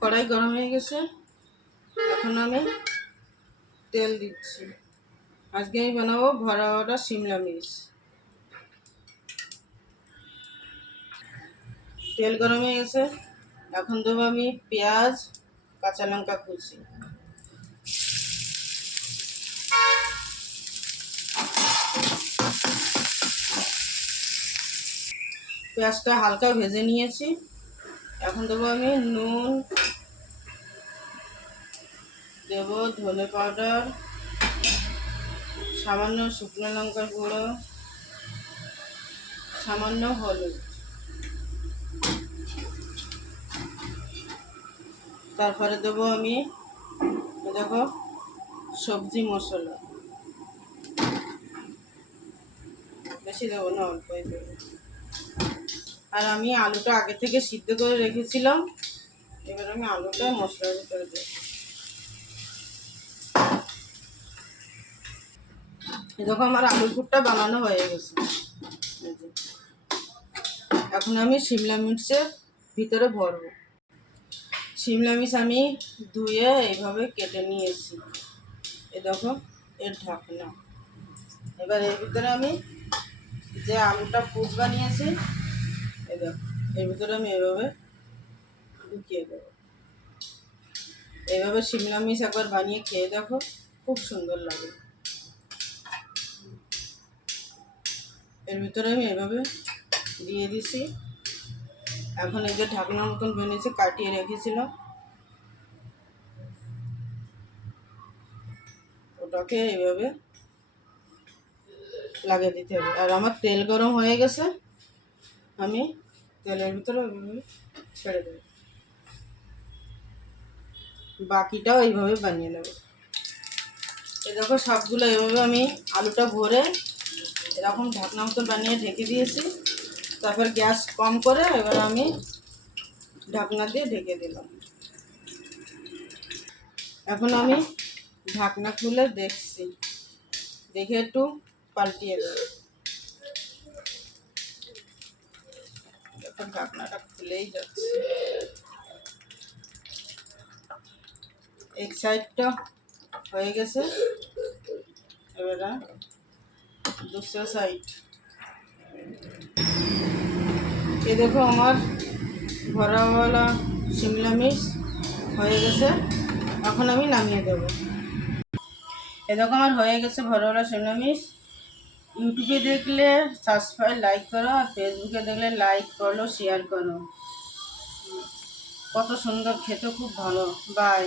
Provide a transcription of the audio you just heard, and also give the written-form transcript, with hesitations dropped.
কড়াই গরম হয়ে গেছে, এখন আমি তেল দিচ্ছি। আজকে আমি বানাবো ভরা ভরা শিমলা মির্চ। তেল গরম হয়ে গেছে, এখন দেবো আমি পেঁয়াজ, কাঁচা লঙ্কা কুচি। পেঁয়াজটা হালকা ভেজে নিয়েছি, এখন দেবো আমি নুন, দেবো ধনে পাউডার, সামান্য শুকনো লঙ্কার গুঁড়ো, সামান্য হলুদ, তারপরে দেবো আমি দেখো সবজি মশলা, বেশি দেবো না, অল্পই দেবো। আর আমি আলুটা আগে থেকে সিদ্ধ করে রেখেছিলাম, এবার আমি আলুটা মশলার ভিতরে দেবো। দেখো আমার আলুর পুরটা বানানো হয়ে গেছে। এখন আমি শিমলা মির্চের ভিতরে ভরবো। শিমলা মির্চ আমি ধুয়ে এইভাবে কেটে নিয়েছি, এ দেখো এর ঢাকনা। এবার এর ভিতরে আমি যে আলুটা পুর বানিয়েছি, এই দেখো এর ভিতরে আমি এভাবে ঢুকিয়ে দেবো। এইভাবে শিমলা মির্চ একবার বানিয়ে খেয়ে দেখো, খুব সুন্দর লাগে। এর ভিতরে আমি এভাবে দিয়ে দিছি। এখন এই যে ঢাকনার মতন বেরিয়েছে, কাটিয়ে রেখেছিলাম, ওটাকে এইভাবে লাগিয়ে দিতে হবে। আর আমার তেল গরম হয়ে গেছে, আমি তেলের ভিতরে ছেড়ে দেব। বাকিটাও এইভাবে বানিয়ে নেব। এ দেখো সবগুলো এইভাবে আমি আলুটা ভরে এরকম ঢাকনা মতো বানিয়ে ঢেকে দিয়েছি। তারপর গ্যাস কম করে এবার আমি ঢাকনা দিয়ে ঢেকে দিলাম। এখন আমি ঢাকনা খুলে দেখছি, দেখে একটু পাল্টিয়ে দেব। এখন ঢাকনাটা খুলেই যাচ্ছে। এক সাইডটা হয়ে গেছে, এবার दूसरा সাইড। এই দেখো আমার ভরাওয়ালা শিমলা মির্চ হয়ে গেছে, এখন আমি নামিয়ে দেবো। এই দেখো আমার হয়ে গেছে ভরাওয়ালা শিমলা মির্চ। ইউটিউবে দেখলে সাবস্ক্রাইব লাইক করো, আর ফেসবুকে দেখলে লাইক করো, শেয়ার করো। কত সুন্দর, খেতে খুব ভালো। বাই।